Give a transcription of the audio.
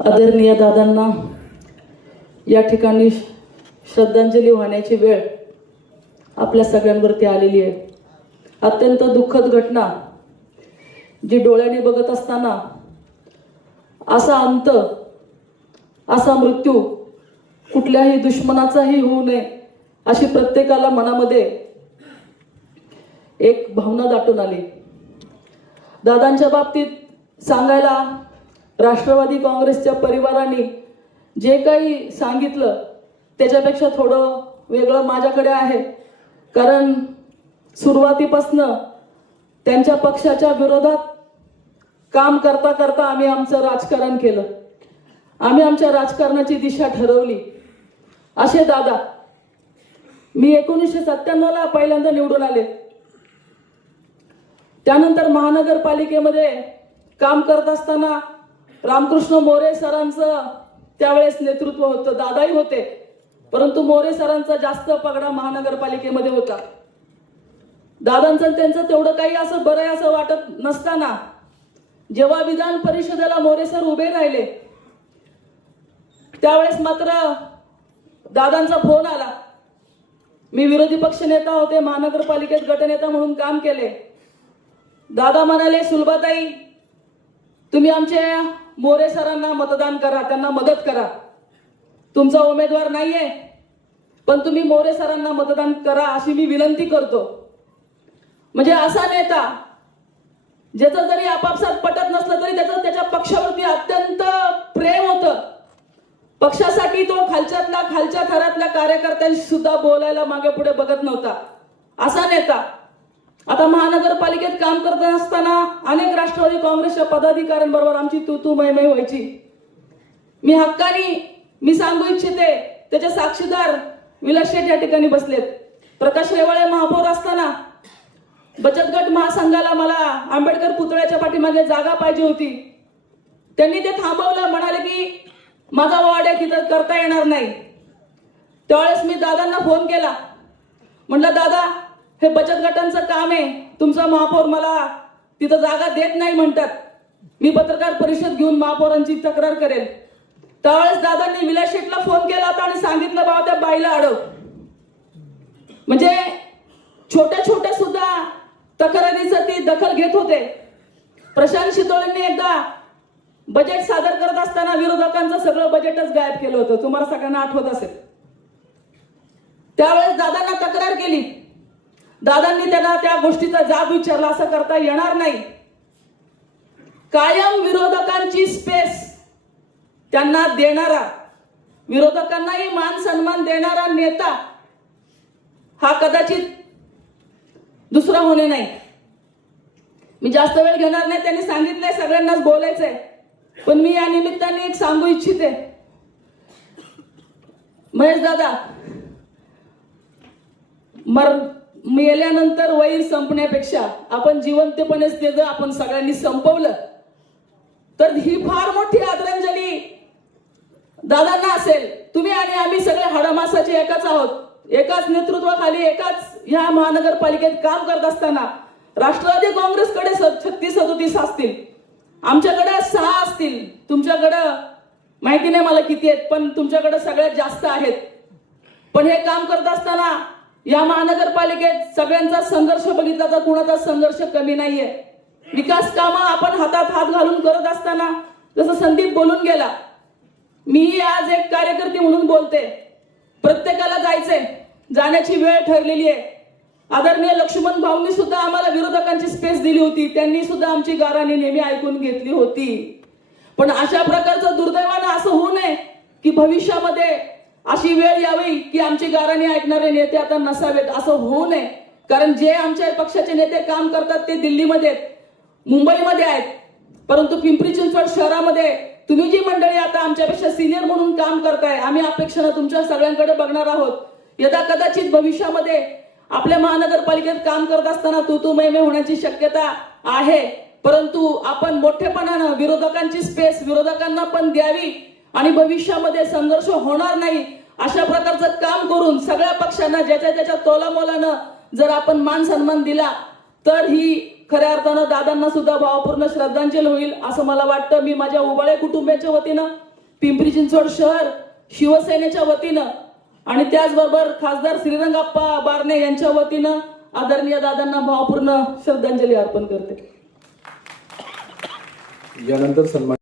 आदरणीय दादांना या ठिकाणी श्रद्धांजली वाहण्याची वेळ आपल्या सगळ्यांवरती आलेली आहे। अत्यंत दुःखद घटना, जी डोळ्याने बघत असताना असा अंत, असा मृत्यू कुठल्याही दुश्मनाचाही होऊ नये अशी प्रत्येकाला मनामध्ये एक भावना दाटून आली। दादांच्या बाबतीत सांगायला राष्ट्रवादी काँग्रेसच्या परिवाराने जे काही सांगितलं त्याच्यापेक्षा थोडं वेगळं माझ्याकडे आहे, कारण सुरुवातीपासून त्यांच्या पक्षाच्या विरोधात काम करता करता आम्ही आमचं राजकारण केलं, आम्ही आमच्या राजकारणाची दिशा ठरवली। असे दादा मी 1997 ला पहिल्यांदा निवडून आले, त्यानंतर महानगरपालिकेमध्ये काम करत असताना रामकृष्ण मोरे सरांचं त्यावेळेस नेतृत्व होतं, दादाही होते, परंतु मोरे सरांचा जास्त पगडा महानगरपालिकेमध्ये होता। दादांचं त्यांचं तेवढं काही असं बरं आहे असं वाटत नसताना जेव्हा विधान परिषदेला मोरे सर उभे राहिले त्यावेळेस मात्र दादांचा फोन आला। मी विरोधी पक्ष नेता होते, महानगरपालिकेत गटनेता म्हणून काम केले। दादा म्हणाले, सुलभाताई तुम्ही आमच्या मोरे सरांना मतदान करा, त्यांना मदत करा, तुमचा उमेदवार नाहीये पण तुम्ही मोरे सरांना मतदान करा अशी मी विनंती करतो। म्हणजे असा नेता ज्याचं जरी आपापसात पटत नसलं तरी त्याच्या पक्षावरती अत्यंत प्रेम होतं, पक्षासाठी तो खालच्या थरातल्या कार्यकर्त्यांशी सुद्धा बोलायला मागे पुढे बघत नव्हता, असा नेता। आता महानगरपालिकेत काम करत असताना अनेक राष्ट्रवादी काँग्रेसच्या पदाधिकाऱ्यांबरोबर आमची तू मै व्हायची। मी हक्कानी मी सांगू इच्छिते, त्याचे साक्षीदार विलास शेठ या ठिकाणी बसलेत। प्रकाश रेवाळे महापौर असताना बचत गट महासंघाला मला आंबेडकर पुतळ्याच्या पाठीमागे जागा पाहिजे होती, त्यांनी ते थांबवलं, म्हणाले की माझा वॉर्ड आहे तिथं करता येणार नाही। त्यावेळेस मी दादांना फोन केला, म्हटलं दादा हे बचत गटांचं काम आहे, तुमचा महापौर मला तिथं जागा देत नाही म्हणतात, मी पत्रकार परिषद घेऊन महापौरांची तक्रार करेल। त्यावेळेस दादांनी विलास शेठला फोन केला होता आणि सांगितलं बाबा त्या बाईला अडव। म्हणजे छोट्या सुद्धा तक्रारीचं ती दखल घेत होते। प्रशांत शितोळेंनी एकदा बजेट सादर करत असताना विरोधकांचं सगळं बजेटच गायब केलं होतं, तुम्हाला सगळ्यांना आठवत असेल। त्यावेळेस दादांना तक्रार केली, दादांनी त्यांना त्या गोष्टीचा जाब विचारला, असं करता येणार नाही, कायम विरोधकांची स्पेस त्यांना देणारा, विरोधकांनाही मान सन्मान देणारा नेता हा कदाचित दुसरा होणे नाही। मी जास्त वेळ घेणार नाही, त्यांनी सांगितलंय सगळ्यांनाच बोलायचंय, पण मी या निमित्ताने एक सांगू इच्छिते, महेश दादा मेल्यानंतर वैर संपण्यापेक्षा आपण जिवंतपणेच ते जर आपण सगळ्यांनी संपवलं तर ही फार मोठी आदरांजली दादांना असेल। तुम्ही आणि आम्ही सगळे हाडामासाचे एकाच आहोत, एकाच नेतृत्वाखाली एकाच ह्या महानगरपालिकेत काम करत असताना राष्ट्रवादी काँग्रेसकडे 36-37 असतील, आमच्याकडे 6 असतील, तुमच्याकडे माहिती नाही मला किती आहेत, पण तुमच्याकडे सगळ्यात जास्त आहेत। पण हे काम करत असताना या महानगरपालिकेत सगळ्यांचा संघर्ष बघितला तर कुणाचा संघर्ष कमी नाहीये। विकास कामं आपण हातात हात घालून करत असताना जसं संदीप बोलून गेला, मी आज एक कार्यकर्ती म्हणून बोलते, प्रत्येकाला जायचंय, जाण्याची वेळ ठरलेली आहे। आदरणीय लक्ष्मण भाऊंनी सुद्धा आम्हाला विरोधकांची स्पेस दिली होती, त्यांनी सुद्धा आमची गाराणी नेहमी ऐकून घेतली होती। पण अशा प्रकारचं दुर्दैवानं असं होऊ नये की भविष्यामध्ये अशी वेळ यावी की आमची गाराणी ऐकणारे नेते आता नसावेत, असं होऊ नये। कारण जे आमच्या पक्षाचे नेते काम करतात ते दिल्लीमध्ये आहेत, मुंबईमध्ये आहेत, परंतु पिंपरी चिंचवड शहरामध्ये तुम्ही जी मंडळी आता आमच्यापेक्षा सिनियर म्हणून काम करताय, आम्ही अपेक्षेनं तुमच्या सगळ्यांकडे बघणार आहोत। यदा कदाचित भविष्यामध्ये आपल्या महानगरपालिकेत काम करत असताना तू मै होण्याची शक्यता आहे, परंतु आपण मोठेपणानं विरोधकांची स्पेस विरोधकांना पण द्यावी आणि भविष्यामध्ये संघर्ष होणार नाही अशा प्रकारचं काम करून सगळ्या पक्षांना ज्याच्या तोलामोलानं जर आपण मान सन्मान दिला तर ही खऱ्या अर्थानं दादांना सुद्धा भावपूर्ण श्रद्धांजली होईल असं मला वाटतं. मी माझ्या उबाळे कुटुंबियाच्या वतीनं, पिंपरी चिंचवड शहर शिवसेनेच्या वतीनं आणि त्याचबरोबर खासदार श्रीरंगाप्पा बारणे यांच्या वतीनं आदरणीय दादांना भावपूर्ण श्रद्धांजली अर्पण करते. यानंतर सन्मान